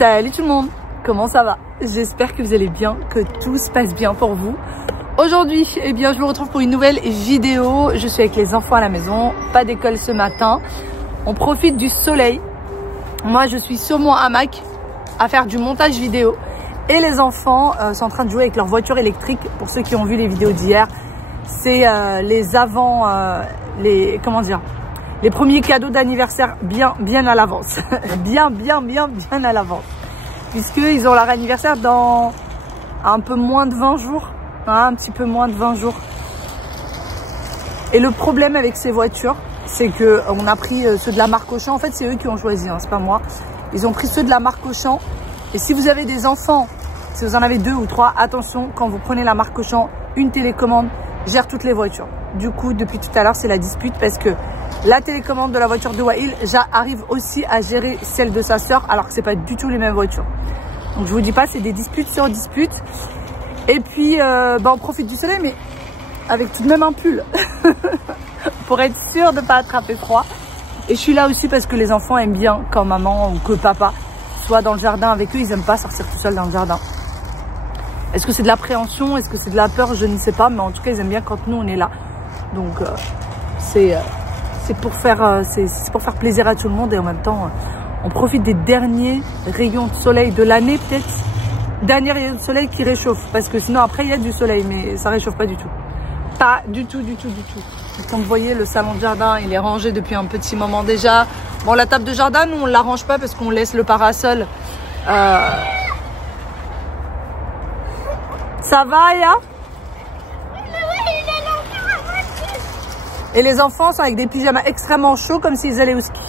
Salut tout le monde, comment ça va? J'espère que vous allez bien, que tout se passe bien pour vous. Aujourd'hui, eh bien, je vous retrouve pour une nouvelle vidéo. Je suis avec les enfants à la maison, pas d'école ce matin. On profite du soleil. Moi, je suis sur mon hamac à faire du montage vidéo. Et les enfants sont en train de jouer avec leur voiture électrique. Pour ceux qui ont vu les vidéos d'hier, c'est les avant, comment dire, les premiers cadeaux d'anniversaire bien à l'avance. bien à l'avance. Puisqu'ils ont leur anniversaire dans un peu moins de 20 jours. Hein, un petit peu moins de 20 jours. Et le problème avec ces voitures, c'est que on a pris ceux de la marque Auchan. En fait, c'est eux qui ont choisi, hein, c'est pas moi. Ils ont pris ceux de la marque Auchan. Et si vous avez des enfants, si vous en avez 2 ou 3, attention, quand vous prenez la marque Auchan, une télécommande gère toutes les voitures. Du coup, depuis tout à l'heure, c'est la dispute parce que la télécommande de la voiture de Wael arrive aussi à gérer celle de sa soeur, alors que c'est pas du tout les mêmes voitures. Donc je vous dis pas, c'est des disputes sur disputes. Et puis, on profite du soleil, mais avec tout de même un pull pour être sûr de ne pas attraper froid. Et je suis là aussi parce que les enfants aiment bien quand maman ou que papa soit dans le jardin avec eux. Ils n'aiment pas sortir tout seuls dans le jardin. Est-ce que c'est de l'appréhension? Est-ce que c'est de la peur? Je ne sais pas. Mais en tout cas, ils aiment bien quand nous, on est là. Donc, c'est pour faire plaisir à tout le monde. Et en même temps, on profite des derniers rayons de soleil de l'année peut-être. Dernier rayon de soleil qui réchauffe. Parce que sinon, après, il y a du soleil. Mais ça réchauffe pas du tout. Pas du tout. Comme vous voyez, le salon de jardin, il est rangé depuis un petit moment déjà. Bon, la table de jardin, nous, on ne la range pas parce qu'on laisse le parasol. Ça va, Aya? Et les enfants sont avec des pyjamas extrêmement chauds, comme s'ils allaient au ski.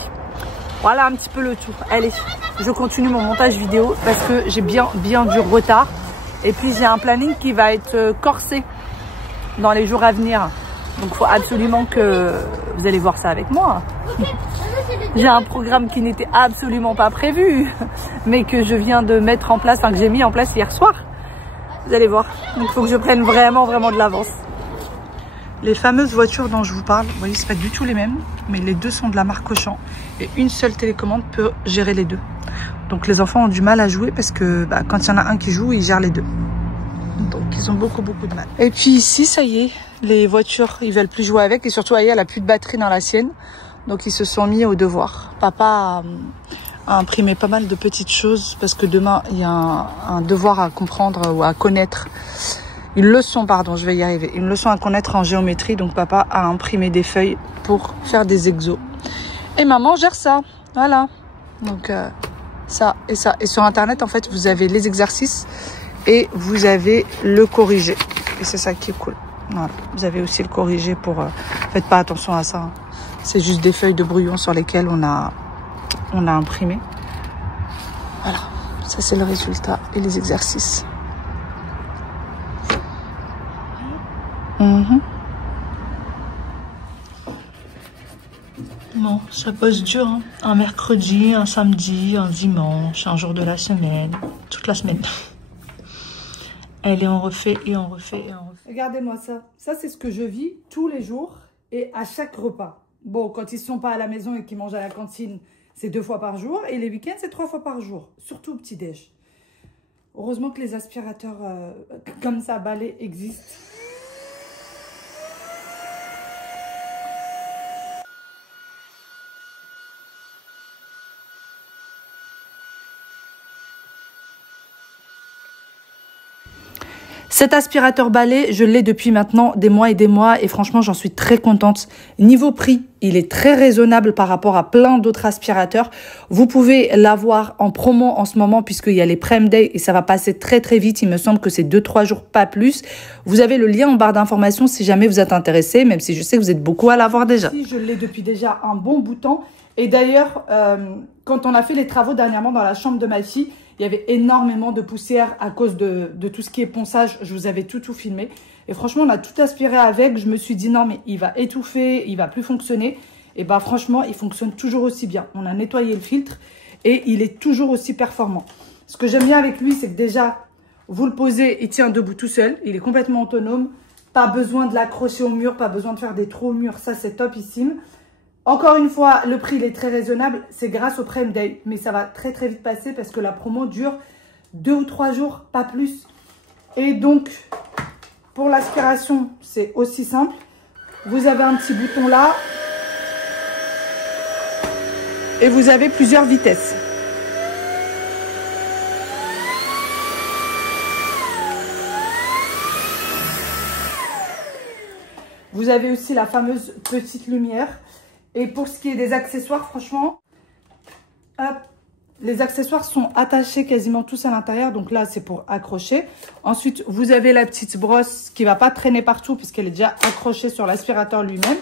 Voilà un petit peu le tour. Allez, je continue mon montage vidéo parce que j'ai bien du retard. Et puis, j'ai un planning qui va être corsé dans les jours à venir. Donc, il faut absolument que vous allez voir ça avec moi. J'ai un programme qui n'était absolument pas prévu, mais que je viens de mettre en place, enfin que j'ai mis en place hier soir. Vous allez voir. Donc, il faut que je prenne vraiment de l'avance. Les fameuses voitures dont je vous parle, vous voyez, c'est pas du tout les mêmes, mais les deux sont de la marque Auchan. Et une seule télécommande peut gérer les deux. Donc, les enfants ont du mal à jouer parce que quand il y en a un qui joue, il gère les deux. Donc, ils ont beaucoup de mal. Et puis ici, ça y est, les voitures, ils veulent plus jouer avec. Et surtout, elle a plus de batterie dans la sienne. Donc, ils se sont mis au devoir. Papa a imprimé pas mal de petites choses parce que demain, il y a un devoir à comprendre ou à connaître. Une leçon, pardon, je vais y arriver. Une leçon à connaître en géométrie. Donc, papa a imprimé des feuilles pour faire des exos. Et maman gère ça. Voilà. Donc, ça et ça. Et sur Internet, en fait, vous avez les exercices et vous avez le corrigé. Et c'est ça qui est cool. Voilà. Vous avez aussi le corrigé pour... faites pas attention à ça. Hein. C'est juste des feuilles de brouillon sur lesquelles on a imprimé. Voilà. Ça, c'est le résultat et les exercices. Bon, ça bosse dur, hein. Un mercredi, un samedi, un dimanche, un jour de la semaine, toute la semaine. Allez, on refait et on refait. Regardez-moi ça. Ça, c'est ce que je vis tous les jours et à chaque repas. Bon, quand ils ne sont pas à la maison et qu'ils mangent à la cantine, c'est 2 fois par jour. Et les week-ends, c'est 3 fois par jour. Surtout au petit-déj. Heureusement que les aspirateurs comme ça, balais, existent. Cet aspirateur balai, je l'ai depuis maintenant des mois et franchement, j'en suis très contente. Niveau prix, il est très raisonnable par rapport à plein d'autres aspirateurs. Vous pouvez l'avoir en promo en ce moment puisqu'il y a les Prime Day et ça va passer très vite. Il me semble que c'est 2-3 jours, pas plus. Vous avez le lien en barre d'informations si jamais vous êtes intéressé, même si je sais que vous êtes beaucoup à l'avoir déjà. Je l'ai depuis déjà un bon bout de temps. Et d'ailleurs, quand on a fait les travaux dernièrement dans la chambre de ma fille, il y avait énormément de poussière à cause de tout ce qui est ponçage. Je vous avais tout filmé. Et franchement, on a tout aspiré avec. Je me suis dit non, mais il va étouffer, il va plus fonctionner. Et franchement, il fonctionne toujours aussi bien. On a nettoyé le filtre et il est toujours aussi performant. Ce que j'aime bien avec lui, c'est que déjà, vous le posez, il tient debout tout seul. Il est complètement autonome. Pas besoin de l'accrocher au mur, pas besoin de faire des trous au mur. Ça, c'est topissime. Encore une fois, le prix il est très raisonnable. C'est grâce au Prime Day. Mais ça va très très vite passer parce que la promo dure 2 ou 3 jours, pas plus. Et donc, pour l'aspiration, c'est aussi simple. Vous avez un petit bouton là. Et vous avez plusieurs vitesses. Vous avez aussi la fameuse petite lumière. Et pour ce qui est des accessoires, franchement, hop, les accessoires sont attachés quasiment tous à l'intérieur. Donc là, c'est pour accrocher. Ensuite, vous avez la petite brosse qui ne va pas traîner partout puisqu'elle est déjà accrochée sur l'aspirateur lui-même.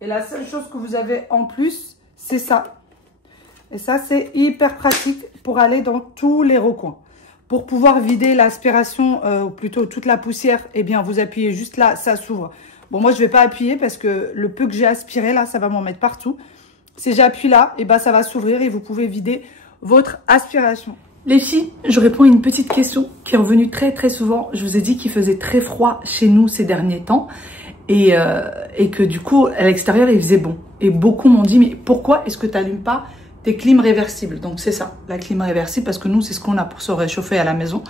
Et la seule chose que vous avez en plus, c'est ça. Et ça, c'est hyper pratique pour aller dans tous les recoins. Pour pouvoir vider l'aspiration, ou plutôt toute la poussière, eh bien, vous appuyez juste là, ça s'ouvre. Bon, moi, je ne vais pas appuyer parce que le peu que j'ai aspiré, là, ça va m'en mettre partout. Si j'appuie là, eh ben, ça va s'ouvrir et vous pouvez vider votre aspiration. Les filles, je réponds à une petite question qui est revenue très, très souvent. Je vous ai dit qu'il faisait très froid chez nous ces derniers temps et que du coup, à l'extérieur, il faisait bon. Et beaucoup m'ont dit, mais pourquoi est-ce que tu n'allumes pas tes clims réversibles? Donc, c'est ça, la clim réversible, parce que nous, c'est ce qu'on a pour se réchauffer à la maison.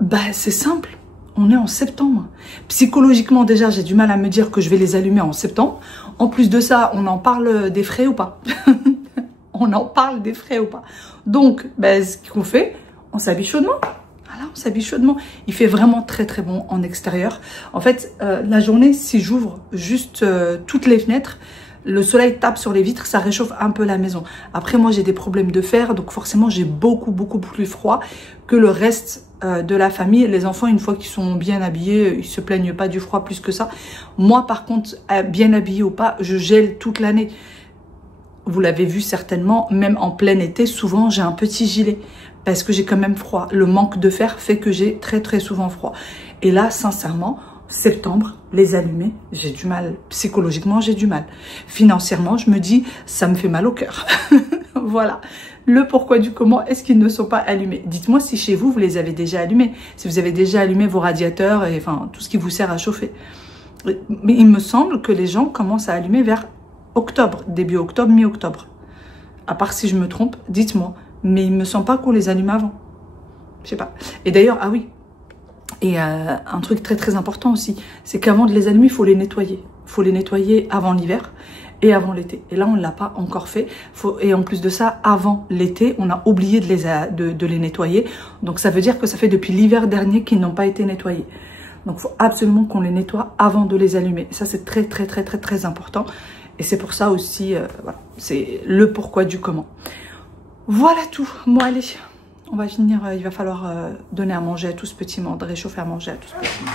Bah, c'est simple. On est en septembre. Psychologiquement, déjà, j'ai du mal à me dire que je vais les allumer en septembre. En plus de ça, on en parle des frais ou pas? On en parle des frais ou pas? Donc, ben, ce qu'on fait, on s'habille chaudement. Voilà, on s'habille chaudement. Il fait vraiment très, très bon en extérieur. En fait, la journée, si j'ouvre juste toutes les fenêtres, le soleil tape sur les vitres, ça réchauffe un peu la maison. Après, moi, j'ai des problèmes de fer, donc forcément, j'ai beaucoup plus froid que le reste de la famille. Les enfants, une fois qu'ils sont bien habillés, ils se plaignent pas du froid plus que ça. Moi, par contre, bien habillée ou pas, je gèle toute l'année. Vous l'avez vu certainement, même en plein été, souvent, j'ai un petit gilet parce que j'ai quand même froid. Le manque de fer fait que j'ai très souvent froid. Et là, sincèrement, septembre, les allumer, j'ai du mal. Psychologiquement, j'ai du mal. Financièrement, je me dis, ça me fait mal au cœur. Voilà. Le pourquoi du comment est-ce qu'ils ne sont pas allumés. Dites-moi si chez vous, vous les avez déjà allumés. Si vous avez déjà allumé vos radiateurs et enfin tout ce qui vous sert à chauffer. Mais il me semble que les gens commencent à allumer vers octobre, début octobre, mi-octobre. À part si je me trompe, dites-moi. Mais il me semble pas qu'on les allume avant. Je sais pas. Et d'ailleurs, ah oui. Et un truc très important aussi, c'est qu'avant de les allumer, il faut les nettoyer. Il faut les nettoyer avant l'hiver et avant l'été. Et là, on ne l'a pas encore fait. Et en plus de ça, avant l'été, on a oublié de les nettoyer. Donc, ça veut dire que ça fait depuis l'hiver dernier qu'ils n'ont pas été nettoyés. Donc, il faut absolument qu'on les nettoie avant de les allumer. Et ça, c'est très important. Et c'est pour ça aussi, voilà, c'est le pourquoi du comment. Voilà tout. Bon, allez, on va finir. Il va falloir donner à manger à tout ce petit monde, réchauffer à manger à tout ce petit monde.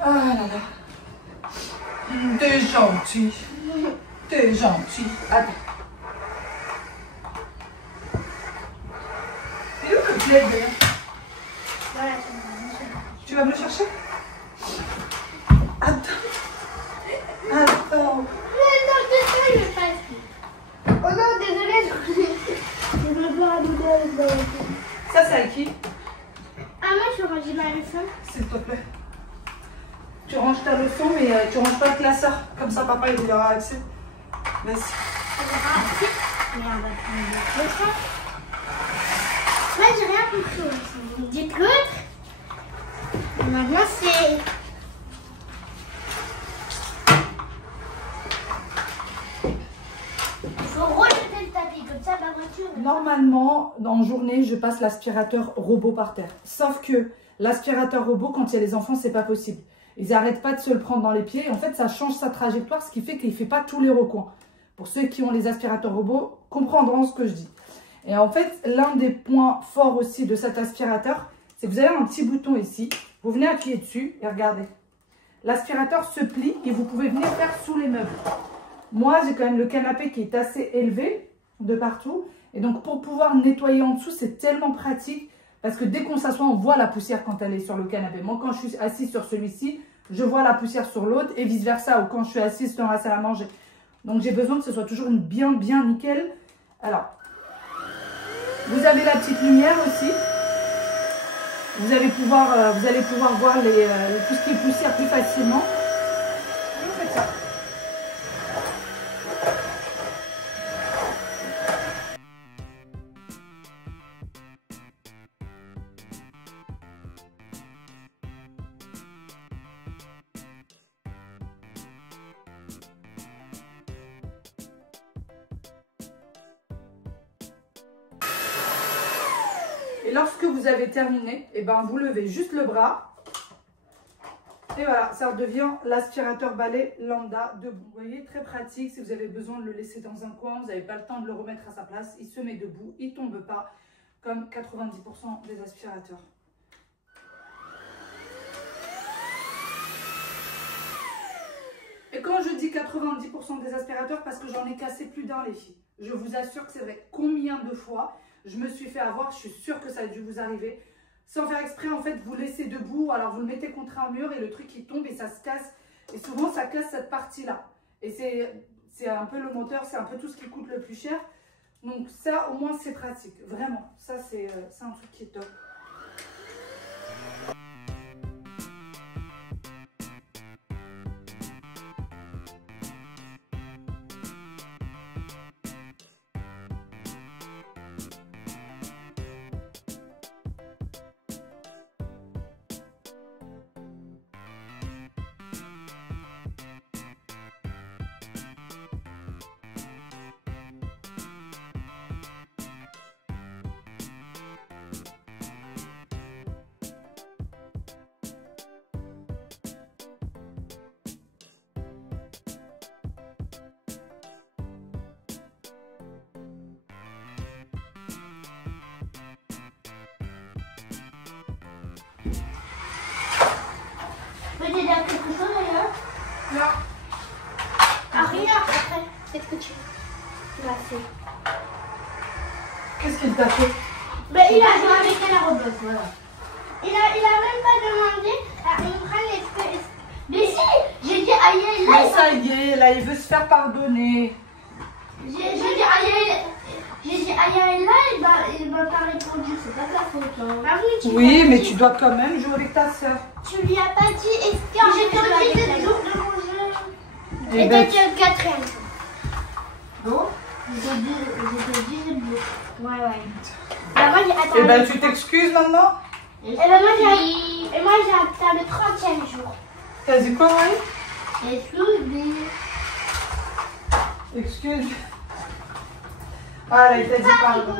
Ah là là. T'es gentil. T'es gentil. Attends. C'est où le plaid d'ailleurs? Voilà. Tu vas me le chercher? Attends. Attends. Non, je ne pas ici. Oh non, désolée, je me dois à l'odeur. Ça, c'est à qui? Ah, moi, je range ma leçon. S'il te plaît. Tu ranges ta leçon, mais tu ranges pas le classeur. Comme ça, papa, il y aura accès. Vas-y. Mais on va prendre le leçon. Moi, j'ai rien compris aux leçons. Vous me dites l'autre. Maintenant, c'est... Il faut rejeter le tapis, comme ça, ma voiture... Normalement, en journée, je passe l'aspirateur robot par terre. Sauf que l'aspirateur robot, quand il y a les enfants, c'est pas possible. Ils n'arrêtent pas de se le prendre dans les pieds. En fait, ça change sa trajectoire, ce qui fait qu'il ne fait pas tous les recoins. Pour ceux qui ont les aspirateurs robots, comprendront ce que je dis. Et en fait, l'un des points forts aussi de cet aspirateur, c'est que vous avez un petit bouton ici. Vous venez appuyer dessus et regardez. L'aspirateur se plie et vous pouvez venir faire sous les meubles. Moi, j'ai quand même le canapé qui est assez élevé de partout. Et donc, pour pouvoir nettoyer en dessous, c'est tellement pratique. Parce que dès qu'on s'assoit, on voit la poussière quand elle est sur le canapé. Moi, quand je suis assise sur celui-ci, je vois la poussière sur l'autre et vice-versa. Ou quand je suis assise dans la salle à manger. Donc, j'ai besoin que ce soit toujours bien nickel. Alors, Vous avez la petite lumière aussi. Vous allez pouvoir voir tout ce qui est poussière plus facilement. Et vous faites ça. Et lorsque vous avez terminé, eh ben, vous levez juste le bras. Et voilà, ça redevient l'aspirateur balai lambda debout. Vous voyez, très pratique. Si vous avez besoin de le laisser dans un coin, vous n'avez pas le temps de le remettre à sa place. Il se met debout, il ne tombe pas, comme 90% des aspirateurs. Et quand je dis 90% des aspirateurs, parce que j'en ai cassé plus d'un, les filles. Je vous assure que c'est vrai. Combien de fois je me suis fait avoir, je suis sûre que ça a dû vous arriver. Sans faire exprès, en fait, vous laissez debout, alors vous le mettez contre un mur et le truc il tombe et ça se casse. Et souvent, ça casse cette partie-là. Et c'est un peu le moteur, c'est un peu tout ce qui coûte le plus cher. Donc ça, au moins, c'est pratique. Vraiment, ça, c'est un truc qui est top. Tu veux dire quelque chose d'ailleurs? Non. Ah, rien après. Qu'est-ce que tu m'as fait? Qu'est-ce qu'il t'a fait? Ben, il a joué avec la Roblox, voilà. Il a même pas demandé à Imran est-ce que... Mais si, j'ai dit aïe là. Mais ça y est, là, il veut se faire pardonner. J'ai dit aïe là, il m'a pas répondu, c'est pas ta faute. Hein. Ah oui, mais tu dois quand même jouer avec ta soeur. Tu lui as pas dit est-ce que j'ai te dit de manger? Et ben, t'as dit le quatrième. Bon, j'ai dit le bleu. Ouais. Bah, moi, attends, et ben tu t'excuses maintenant? Et ben moi j'ai atteint le 30e jour. T'as dit quoi, Marie? Excuse. Voilà, il t'a dit pardon.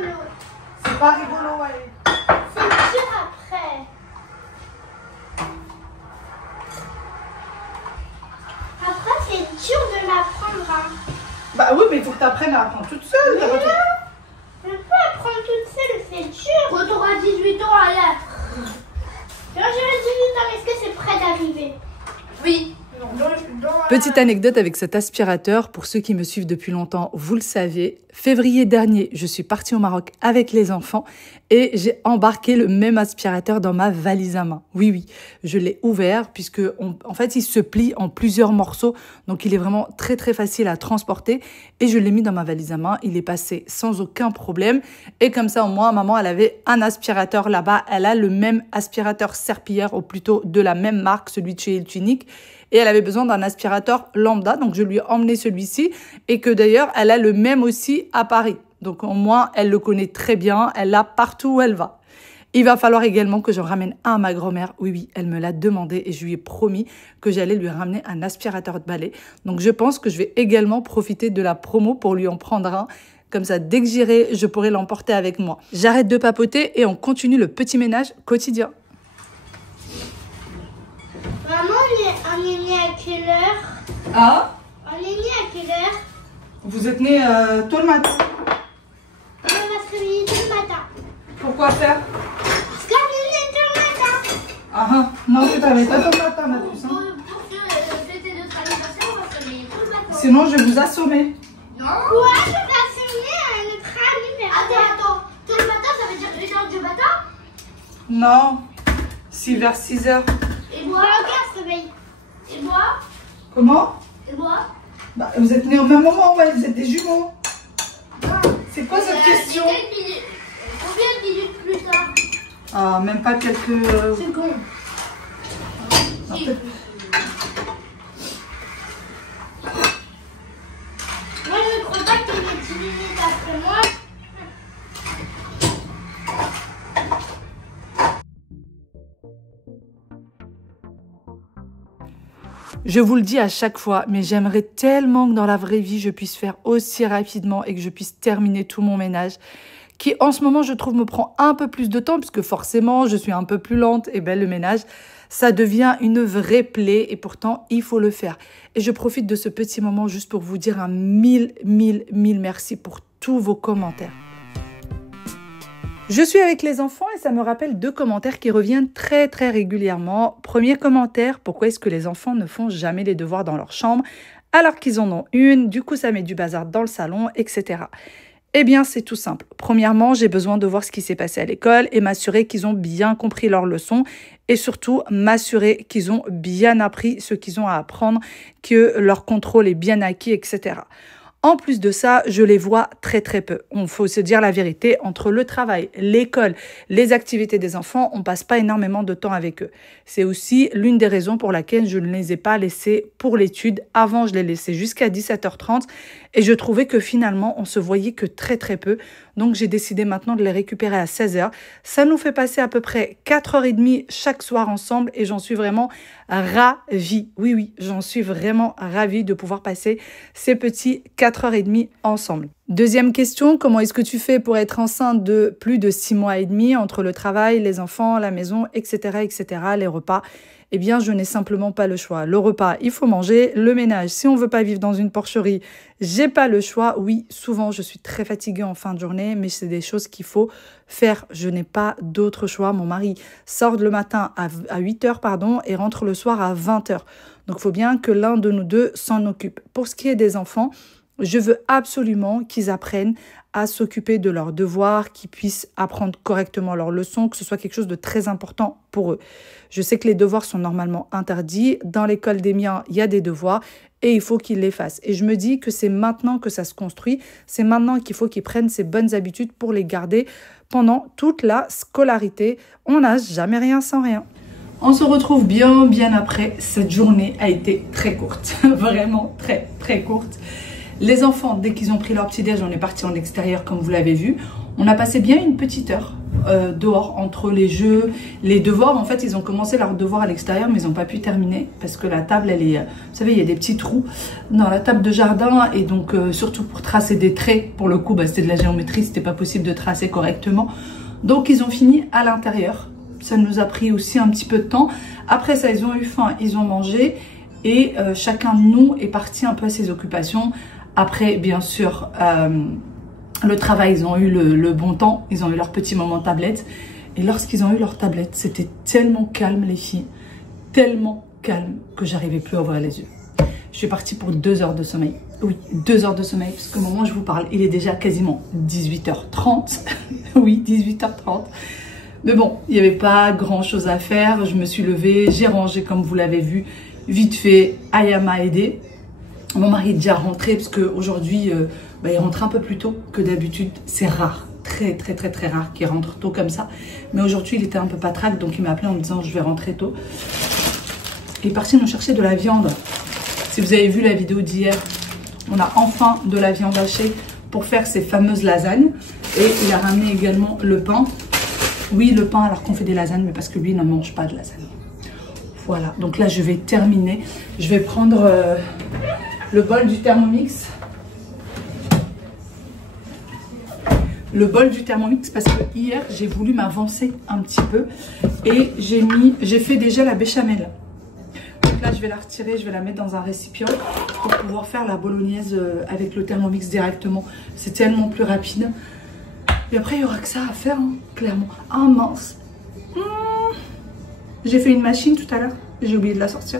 C'est pas rigolo, allez. C'est dur après. Après, c'est dur de l'apprendre. Hein. Bah oui, mais il faut que tu apprennes à apprendre toute seule. Mais non, je peux apprendre toute seule, c'est dur. Quand tu auras 18 ans, allez apprendre. Quand j'aurai 18 ans, est-ce que c'est prêt d'arriver? Oui. Petite anecdote avec cet aspirateur, pour ceux qui me suivent depuis longtemps, vous le savez, février dernier, je suis partie au Maroc avec les enfants et j'ai embarqué le même aspirateur dans ma valise à main. Oui, je l'ai ouvert puisque en fait, il se plie en plusieurs morceaux, donc il est vraiment très facile à transporter et je l'ai mis dans ma valise à main. Il est passé sans aucun problème et comme ça, au moins, maman, elle avait un aspirateur là-bas. Elle a le même aspirateur serpillière, ou plutôt de la même marque, celui de chez Eltunic. Et elle avait besoin d'un aspirateur lambda, donc je lui ai emmené celui-ci et que d'ailleurs, elle a le même aussi à Paris. Donc au moins, elle le connaît très bien, elle l'a partout où elle va. Il va falloir également que j'en ramène un à ma grand-mère. Oui, elle me l'a demandé et je lui ai promis que j'allais lui ramener un aspirateur de balai. Donc je pense que je vais également profiter de la promo pour lui en prendre un. Comme ça, dès que j'irai, je pourrai l'emporter avec moi. J'arrête de papoter et on continue le petit ménage quotidien. Maman, on est né à quelle heure? Ah? On est né à quelle heure? Vous êtes né tôt le matin. On va se réveiller tôt le matin. Pourquoi faire? Parce qu'on est né tôt le matin. Ah, non, tu t'avais pas tôt le matin, ma puce. Pour fêter notre anniversaire, on va se réveiller tôt le matin. Sinon, je vais vous assommer. Non. Quoi? Je vais assommer à notre anniversaire. Attends. Tôt le matin, ça veut dire 1h du matin? Non. Si, vers 6 h. Et moi? Regarde, se réveille. Et moi? Comment? Et moi? Bah, vous êtes nés au même moment, ouais, vous êtes des jumeaux. C'est quoi cette question? là. Ah, même pas quelques... Secondes. Si. Moi, je ne crois pas qu'il est 10 minutes après moi. Je vous le dis à chaque fois, mais j'aimerais tellement que dans la vraie vie, je puisse faire aussi rapidement et que je puisse terminer tout mon ménage, qui en ce moment, je trouve, me prend un peu plus de temps, puisque forcément, je suis un peu plus lente. Et bien, le ménage, ça devient une vraie plaie et pourtant, il faut le faire. Et je profite de ce petit moment juste pour vous dire un mille merci pour tous vos commentaires. Je suis avec les enfants et ça me rappelle 2 commentaires qui reviennent très régulièrement. Premier commentaire, pourquoi est-ce que les enfants ne font jamais les devoirs dans leur chambre alors qu'ils en ont une, du coup ça met du bazar dans le salon, etc. Eh bien c'est tout simple. Premièrement, j'ai besoin de voir ce qui s'est passé à l'école et m'assurer qu'ils ont bien compris leurs leçons et surtout m'assurer qu'ils ont bien appris ce qu'ils ont à apprendre, que leur contrôle est bien acquis, etc. En plus de ça, je les vois très peu. On faut se dire la vérité, entre le travail, l'école, les activités des enfants, on passe pas énormément de temps avec eux. C'est aussi l'une des raisons pour laquelle je ne les ai pas laissés pour l'étude. Avant, je les laissais jusqu'à 17h30 et je trouvais que finalement, on se voyait que très peu. Donc, j'ai décidé maintenant de les récupérer à 16h. Ça nous fait passer à peu près 4h30 chaque soir ensemble et j'en suis vraiment ravie. Oui, j'en suis vraiment ravie de pouvoir passer ces petits 4h30 ensemble. Deuxième question, comment est-ce que tu fais pour être enceinte de plus de 6 mois et demi entre le travail, les enfants, la maison, etc., les repas? Eh bien, je n'ai simplement pas le choix. Le repas, il faut manger. Le ménage, si on veut pas vivre dans une porcherie, j'ai pas le choix. Oui, souvent, je suis très fatiguée en fin de journée, mais c'est des choses qu'il faut faire. Je n'ai pas d'autre choix. Mon mari sort le matin à 8h, et rentre le soir à 20h. Donc, il faut bien que l'un de nous deux s'en occupe. Pour ce qui est des enfants, je veux absolument qu'ils apprennent à s'occuper de leurs devoirs, qu'ils puissent apprendre correctement leurs leçons, que ce soit quelque chose de très important pour eux. Je sais que les devoirs sont normalement interdits. Dans l'école des miens, il y a des devoirs et il faut qu'ils les fassent. Et je me dis que c'est maintenant que ça se construit. C'est maintenant qu'il faut qu'ils prennent ces bonnes habitudes pour les garder pendant toute la scolarité. On n'a jamais rien sans rien. On se retrouve bien après. Cette journée a été très courte. Vraiment très courte. Les enfants, dès qu'ils ont pris leur petit-déj, on est parti en extérieur comme vous l'avez vu. On a passé bien une petite heure dehors entre les jeux, les devoirs. En fait, ils ont commencé leurs devoirs à l'extérieur, mais ils n'ont pas pu terminer parce que la table, elle est... Vous savez, il y a des petits trous dans la table de jardin et donc surtout pour tracer des traits, pour le coup, c'était de la géométrie, c'était pas possible de tracer correctement. Donc, ils ont fini à l'intérieur. Ça nous a pris aussi un petit peu de temps. Après ça, ils ont eu faim, ils ont mangé et chacun de nous est parti un peu à ses occupations. Après, bien sûr, le travail, ils ont eu le bon temps. Ils ont eu leur petit moment tablette. Et lorsqu'ils ont eu leur tablette, c'était tellement calme, les filles. Tellement calme que j'arrivais plus à ouvrir les yeux. Je suis partie pour 2 heures de sommeil. Oui, 2 heures de sommeil. Parce qu'au moment où je vous parle, il est déjà quasiment 18h30. Oui, 18h30. Mais bon, il n'y avait pas grand-chose à faire. Je me suis levée, j'ai rangé comme vous l'avez vu. Vite fait, Aya m'a aidé. Mon mari est déjà rentré parce qu'aujourd'hui, il rentre un peu plus tôt que d'habitude. C'est rare, très rare qu'il rentre tôt comme ça. Mais aujourd'hui, il était un peu patraque, donc il m'a appelé en me disant je vais rentrer tôt. Il est parti nous chercher de la viande. Si vous avez vu la vidéo d'hier, on a enfin de la viande hachée pour faire ces fameuses lasagnes. Et il a ramené également le pain. Oui, le pain alors qu'on fait des lasagnes, mais parce que lui il ne mange pas de lasagne. Voilà, donc là je vais terminer. Je vais prendre... le bol du Thermomix. Le bol du Thermomix parce que hier j'ai voulu m'avancer un petit peu et j'ai fait déjà la béchamel. Donc là je vais la retirer, je vais la mettre dans un récipient pour pouvoir faire la bolognaise avec le Thermomix directement. C'est tellement plus rapide. Et après il n'y aura que ça à faire, hein, clairement. Ah mince. J'ai fait une machine tout à l'heure, j'ai oublié de la sortir.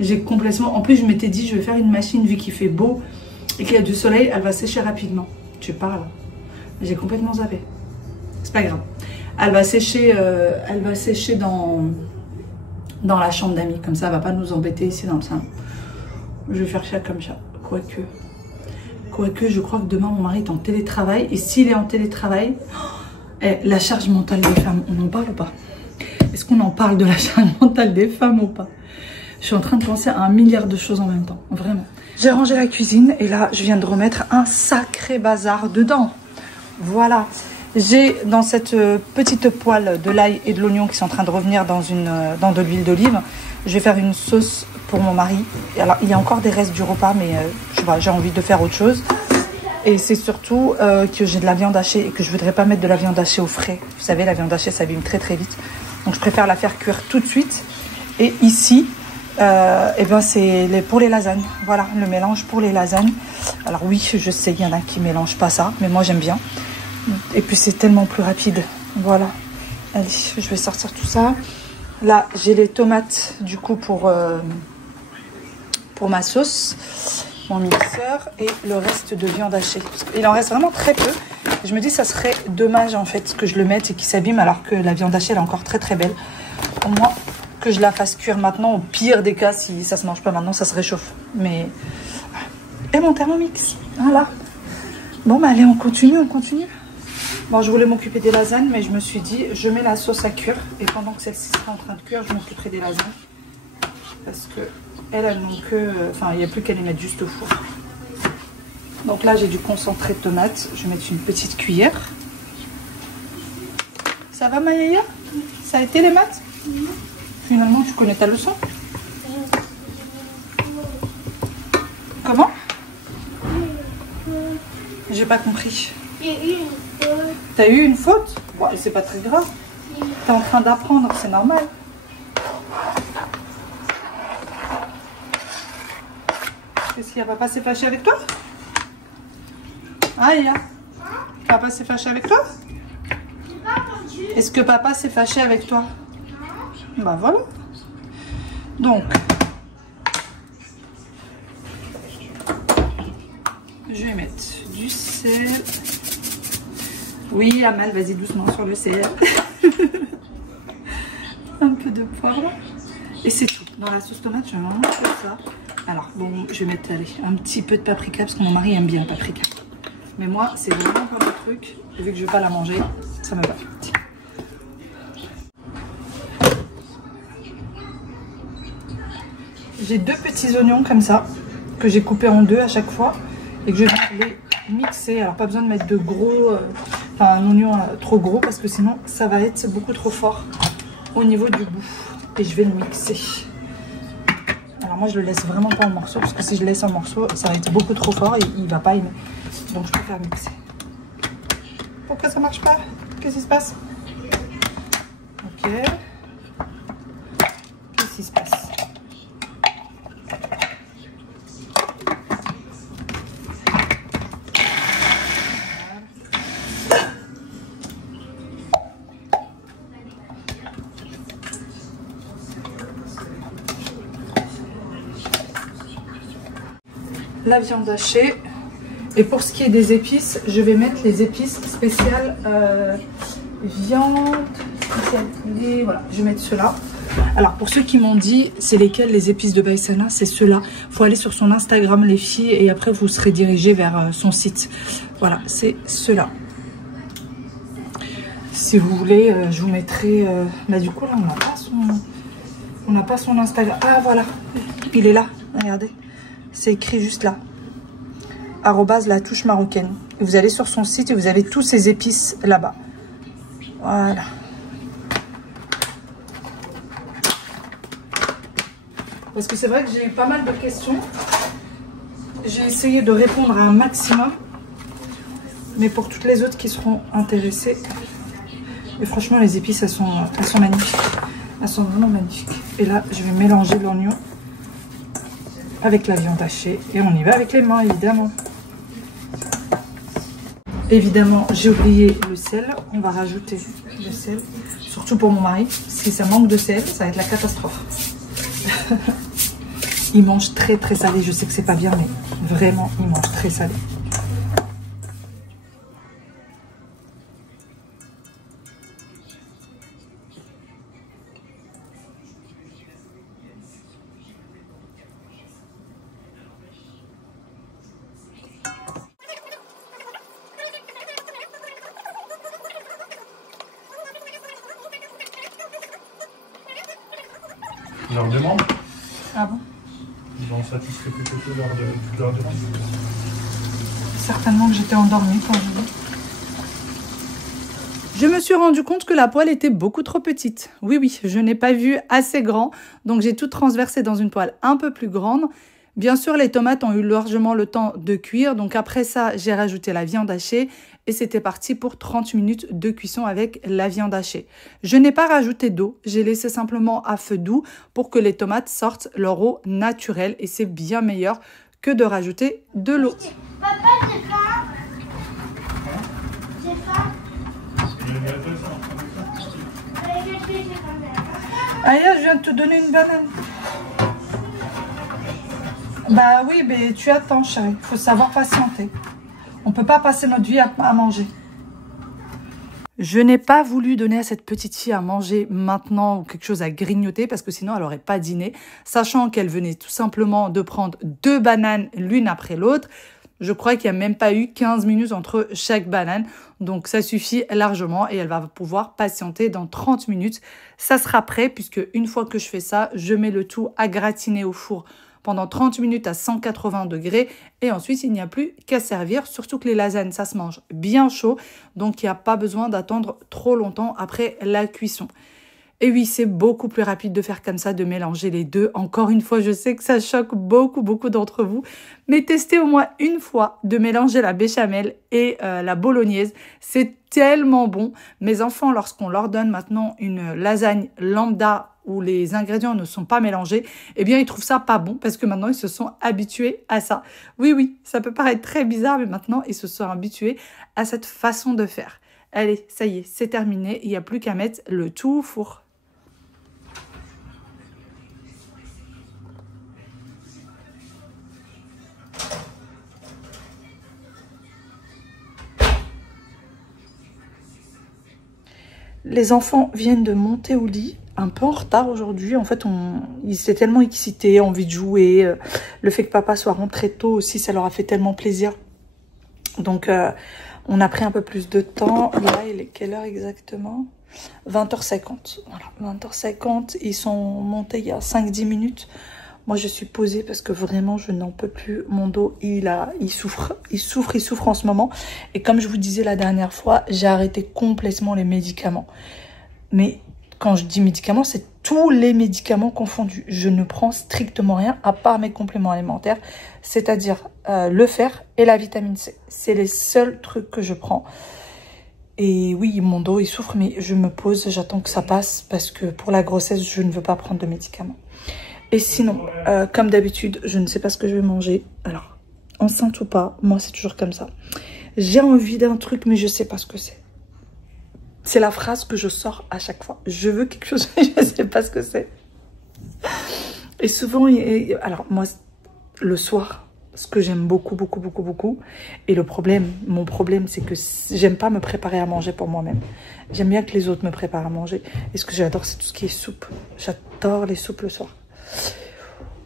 J'ai complètement... En plus, je m'étais dit, je vais faire une machine, vu qu'il fait beau et qu'il y a du soleil, elle va sécher rapidement. Tu parles. J'ai complètement zappé. C'est pas grave. Elle va sécher dans la chambre d'amis. Comme ça, elle va pas nous embêter ici dans le salon. Je vais faire ça comme ça. Quoique, je crois que demain, mon mari est en télétravail. Et s'il est en télétravail, Eh, la charge mentale des femmes, on en parle ou pas? Est-ce qu'on en parle de la charge mentale des femmes ou pas? Je suis en train de penser à 1 milliard de choses en même temps, vraiment. J'ai rangé la cuisine et là, je viens de remettre un sacré bazar dedans. Voilà. J'ai dans cette petite poêle de l'ail et de l'oignon qui sont en train de revenir dans de l'huile d'olive. Je vais faire une sauce pour mon mari. Et alors, il y a encore des restes du repas, mais je sais pas, j'ai envie de faire autre chose. Et c'est surtout que j'ai de la viande hachée et que je voudrais pas mettre de la viande hachée au frais. Vous savez, la viande hachée s'abîme très très vite. Donc je préfère la faire cuire tout de suite. Et ici, et ben c'est pour les lasagnes. Voilà, le mélange pour les lasagnes. Alors oui, je sais, il y en a qui mélangent pas ça, mais moi j'aime bien. Et puis c'est tellement plus rapide. Voilà. Allez, je vais sortir tout ça. Là, j'ai les tomates du coup pour ma sauce. Mon mixeur et le reste de viande hachée. Il en reste vraiment très peu. Je me dis ça serait dommage en fait que je le mette et qu'il s'abîme alors que la viande hachée elle est encore très très belle. Au moins que je la fasse cuire maintenant. Au pire des cas, si ça se mange pas maintenant, ça se réchauffe. Mais et mon Thermomix. Voilà. Bon bah allez, on continue. Bon, je voulais m'occuper des lasagnes, mais je me suis dit je mets la sauce à cuire et pendant que celle-ci sera en train de cuire, je m'occuperai des lasagnes parce que elles n'ont que... Enfin, il n'y a plus qu'à les mettre juste au four. Donc là, j'ai du concentré de tomate. Je vais mettre une petite cuillère. Ça va, Maïa? Ça a été les maths? Finalement, tu connais ta leçon? Comment? J'ai pas compris. T'as eu une faute? Bon, c'est pas très grave. T'es en train d'apprendre, c'est normal. Qu'est-ce qu'il y a? Papa s'est fâché avec toi? Ah, Aya, papa s'est fâché avec toi? Est-ce que papa s'est fâché avec toi? Bah voilà. Donc, je vais mettre du sel. Oui, Amal, vas-y doucement sur le sel. Un peu de poivre. Et c'est tout. Dans la sauce tomate, je vais vraiment faire ça. Alors, bon, je vais mettre allez, un petit peu de paprika parce que mon mari aime bien le paprika. Mais moi, c'est vraiment pas mon truc. Et vu que je ne vais pas la manger, ça me va. J'ai 2 petits oignons comme ça, que j'ai coupés en 2 à chaque fois. Et que je vais les mixer. Alors, pas besoin de mettre de gros... Enfin, un oignon trop gros parce que sinon, ça va être beaucoup trop fort au niveau du goût. Et je vais le mixer. Alors moi je le laisse vraiment pas en morceaux parce que si je le laisse en morceaux ça va être beaucoup trop fort et il va pas aimer. Donc je préfère mixer. Pourquoi ça marche pas? Qu'est-ce qui se passe? Ok. Qu'est-ce qui se passe? La viande hachée. Et pour ce qui est des épices, je vais mettre les épices spéciales viande. Voilà, je vais mettre ceux-là. Alors pour ceux qui m'ont dit c'est lesquels les épices de Baïsana, c'est ceux-là. Il faut aller sur son Instagram les filles et après vous serez dirigé vers son site. Voilà, c'est ceux-là. Si vous voulez, je vous mettrai... Bah du coup là on n'a pas son Instagram. Ah voilà, il est là, regardez. C'est écrit juste là. @latouche marocaine. Et vous allez sur son site et vous avez tous ces épices là-bas. Voilà. Parce que c'est vrai que j'ai eu pas mal de questions. J'ai essayé de répondre à un maximum. Mais pour toutes les autres qui seront intéressées. Et franchement, les épices, elles sont magnifiques. Elles sont vraiment magnifiques. Et là, je vais mélanger l'oignon avec la viande hachée. Et on y va avec les mains, évidemment. Évidemment, j'ai oublié le sel. On va rajouter le sel. Surtout pour mon mari. Si ça manque de sel, ça va être la catastrophe. Il mange très très salé. Je sais que c'est pas bien, mais vraiment, il mange très salé. leur demande. Ah bon? Ils vont satisfaire plutôt leur demande. Certainement que j'étais endormie quand je l'ai. Je me suis rendu compte que la poêle était beaucoup trop petite. Oui, je n'ai pas vu assez grand, donc j'ai tout transversé dans une poêle un peu plus grande. Bien sûr, les tomates ont eu largement le temps de cuire, donc après ça, j'ai rajouté la viande hachée et c'était parti pour 30 minutes de cuisson avec la viande hachée. Je n'ai pas rajouté d'eau, j'ai laissé simplement à feu doux pour que les tomates sortent leur eau naturelle et c'est bien meilleur que de rajouter de l'eau. Papa, j'ai faim. J'ai faim. Aya, je viens de te donner une banane. Bah oui, mais tu attends, chérie. Il faut savoir patienter. On ne peut pas passer notre vie à manger. Je n'ai pas voulu donner à cette petite fille à manger maintenant ou quelque chose à grignoter parce que sinon elle n'aurait pas dîné, sachant qu'elle venait tout simplement de prendre 2 bananes l'une après l'autre. Je crois qu'il n'y a même pas eu 15 minutes entre chaque banane. Donc, ça suffit largement et elle va pouvoir patienter dans 30 minutes. Ça sera prêt puisque une fois que je fais ça, je mets le tout à gratiner au four pendant 30 minutes à 180 degrés. Et ensuite, il n'y a plus qu'à servir. Surtout que les lasagnes, ça se mange bien chaud. Donc, il n'y a pas besoin d'attendre trop longtemps après la cuisson. Et oui, c'est beaucoup plus rapide de faire comme ça, de mélanger les deux. Encore une fois, je sais que ça choque beaucoup d'entre vous. Mais testez au moins une fois de mélanger la béchamel et la bolognaise. C'est tellement bon. Mes enfants, lorsqu'on leur donne maintenant une lasagne lambda où les ingrédients ne sont pas mélangés, eh bien, ils trouvent ça pas bon parce que maintenant, ils se sont habitués à ça. Oui, ça peut paraître très bizarre, mais maintenant, ils se sont habitués à cette façon de faire. Allez, ça y est, c'est terminé. Il n'y a plus qu'à mettre le tout au four. Les enfants viennent de monter au lit, un peu en retard aujourd'hui. En fait, ils étaient tellement excités, envie de jouer. Le fait que papa soit rentré tôt aussi, ça leur a fait tellement plaisir. Donc, on a pris un peu plus de temps. Là, il est quelle heure exactement? 20h50. Voilà, 20h50. Ils sont montés il y a 5-10 minutes. Moi, je suis posée parce que vraiment, je n'en peux plus. Mon dos, il souffre en ce moment. Et comme je vous disais la dernière fois, j'ai arrêté complètement les médicaments. Mais quand je dis médicaments, c'est tous les médicaments confondus. Je ne prends strictement rien à part mes compléments alimentaires, c'est-à-dire le fer et la vitamine C. C'est les seuls trucs que je prends. Et oui, mon dos, il souffre, mais je me pose, j'attends que ça passe parce que pour la grossesse, je ne veux pas prendre de médicaments. Et sinon, comme d'habitude, je ne sais pas ce que je vais manger. Alors, enceinte ou pas, moi c'est toujours comme ça. J'ai envie d'un truc, mais je ne sais pas ce que c'est. C'est la phrase que je sors à chaque fois. Je veux quelque chose, mais je ne sais pas ce que c'est. Et souvent, alors moi, le soir, ce que j'aime beaucoup, et mon problème, c'est que j'aime pas me préparer à manger pour moi-même. J'aime bien que les autres me préparent à manger. Et ce que j'adore, c'est tout ce qui est soupe. J'adore les soupes le soir.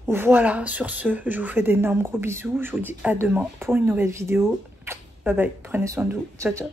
Voilà, sur ce, je vous fais d'énormes gros bisous. Je vous dis à demain pour une nouvelle vidéo. Bye bye, prenez soin de vous. Ciao, ciao.